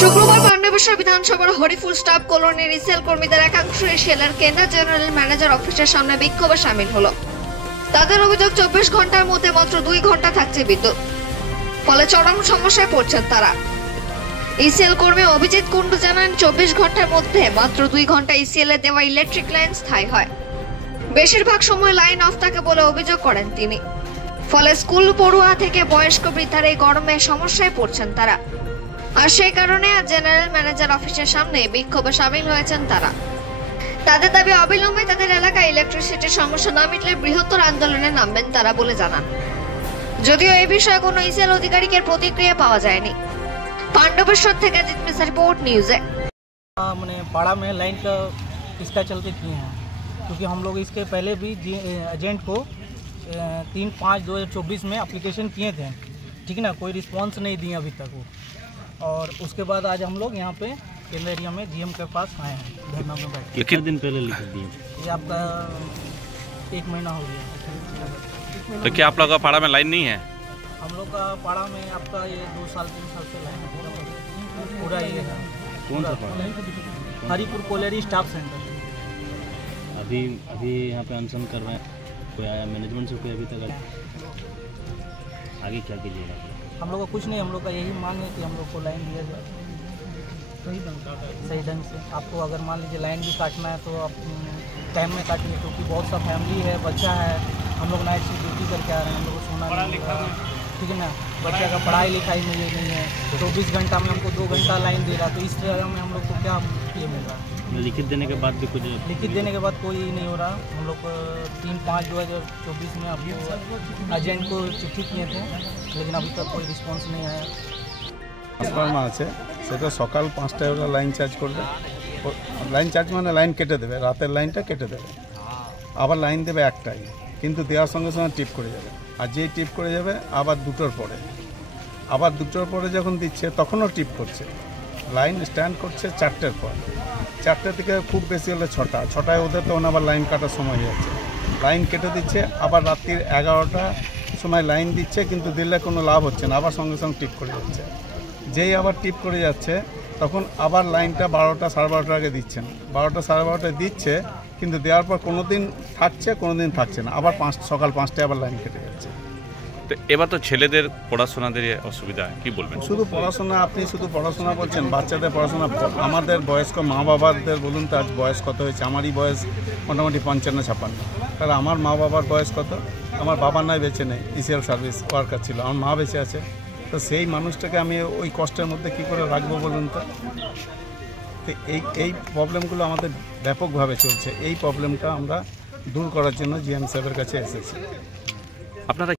শুক্রবার পাণ্ডবেশ্বর বিধানসভার হরিফুল স্টাফ কলোনির ইসিএল কর্মীদের একাংশ ইসিএলের কেন্দ্র জেনারেল ম্যানেজার অফিসের সামনে বিক্ষোভে সামিল হলো। তাদের অভিযোগ 24 ঘন্টার মধ্যে মাত্র 2 ঘন্টা থাকছে বিদ্যুৎ, ফলে চরম সমস্যায় পড়ছেন তারা। ইসিএল কর্মী অভিজিৎ কুন্ডু জানান 24 ঘন্টার মধ্যে মাত্র 2 ঘন্টা ইসিএল এ দেওয়া ইলেকট্রিক লাইন স্থায়ী হয়, বেশিরভাগ সময় লাইন অফ থাকে বলে অভিযোগ করেন তিনি। ফলে স্কুল পড়ুয়া থেকে বয়স্ক বৃদ্ধার এই গরমে সমস্যায় পড়ছেন তারা। আর সেই কারণে আজ জেনারেল ম্যানেজার অফিসের সামনে বিক্ষোভে সামিল হয়েছেন তারা। তাদের দাবি অবিলম্বে তাদের এলাকায় ইলেকট্রিসিটির সমস্যা না মিটলে বৃহত্তর আন্দোলনে নামবেন তারা বলে জানান। যদিও এই বিষয়ে কোনো ইসিএল আধিকারিকের প্রতিক্রিয়া পাওয়া যায়নি। पांडवेश्वर থেকে জিতমিস रिपोर्ट न्यूज़ है। मैंने पाड़ा में लाइन का इसका चलते किए हैं, क्योंकि हम लोग इसके पहले भी एजेंट को 3/5/2024 में एप्लीकेशन किए थे, ठीक है ना, कोई रिस्पांस नहीं दिए अभी तक वो। और उसके बाद आज हम लोग यहाँ पे केंद्र एरिया में जीएम के पास आए हैं धरना में बैठे। कितने दिन पहले लिख दिए? ये आपका 1 महीना हो गया। तो क्या आप लोग का पाड़ा में लाइन नहीं है? हम लोग का पाड़ा में आपका ये 2 साल 3 साल से लाइन पूरा ये है। कौन सा पाड़ा? Haripur colliery staff centre. अभी यहाँ पे अनशन कर रहे हैं, कोई आया मैनेजमेंट से? कोई अभी तक आगे क्या कीजिएगा? हम लोग का कुछ नहीं, हम लोग का यही मांग है कि हम लोग को लाइन दिया जाए सही ढंग से। आपको अगर मान लीजिए लाइन भी काटना है तो आप टाइम में काटिए, क्योंकि बहुत सा फैमिली है, बच्चा है, हम लोग नाइट से ड्यूटी करके आ रहे हैं, हम लोग को सोना नहीं, ठीक है ना, बच्चा का पढ़ाई लिखाई में ये नहीं है। 24 घंटा में हमको 2 घंटा लाइन दे रहा, तो इस तरह में हम लोग को क्या ये मिल रहा है? लिखित देने के बाद भी कुछ? लिखित देने के बाद कोई नहीं हो रहा। हम लोग 3/5/2024 में आपको एजेंट को चिट्ठी किए थे, लेकिन अभी तक कोई रिस्पॉन्स नहीं आया। ট্রান্সফরমার আছে, সেটা সকাল 5টায় ওরা লাইন চার্জ করবে। লাইন চার্জ মানে লাইন কেটে দেবে, রাতের লাইনটা কেটে দেবে, আবার লাইন দেবে 1টায়, কিন্তু দেওয়ার সঙ্গে সঙ্গে টিপ করে যাবে। আর যেই টিপ করে যাবে আবার 2টোর পরে, আবার 2টোর পরে যখন দিচ্ছে তখনও টিপ করছে। লাইন স্ট্যান্ড করছে 4টের পর, 4টে থেকে খুব বেশি হলে 6টায় ওদের তখন আবার লাইন কাটার সময় যাচ্ছে, লাইন কেটে দিচ্ছে। আবার রাত্রির 11টার সময় লাইন দিচ্ছে, কিন্তু দিলে কোনো লাভ হচ্ছে না, আবার সঙ্গে সঙ্গে টিপ করে যাচ্ছে। যেই আবার টিপ করে যাচ্ছে তখন আবার লাইনটা 12টা 12:30 আগে দিচ্ছেন, 12টা 12:30 দিচ্ছে, কিন্তু দেওয়ার পর কোনো দিন থাকছে, কোনো দিন থাকছে না, আবার সকাল 5টায় আবার লাইন কেটে যাচ্ছে। তো এবার তো ছেলেদের পড়াশোনাদের অসুবিধা, কি বলবেন? শুধু পড়াশোনা, আপনি শুধু পড়াশোনা বলছেন, বাচ্চাদের পড়াশোনা, আমাদের বয়স্ক মা বাবাদের বলুন তো আজ বয়স কত হয়েছে? আমারই বয়স মোটামুটি 55-56। তাহলে আমার মা বাবার বয়স কত? আমার বাবা নয় বেঁচে নেই, ইসিএল সার্ভিস ওয়ার্কার ছিল, আমার মা বেঁচে আছে। তো সেই মানুষটাকে আমি ওই কষ্টের মধ্যে কী করে রাখবো বলুন তো? এই প্রবলেমগুলো আমাদের ব্যাপকভাবে চলছে। এই প্রবলেমটা আমরা দূর করার জন্য জিএম সাহেবের কাছে এসেছি। আপনারা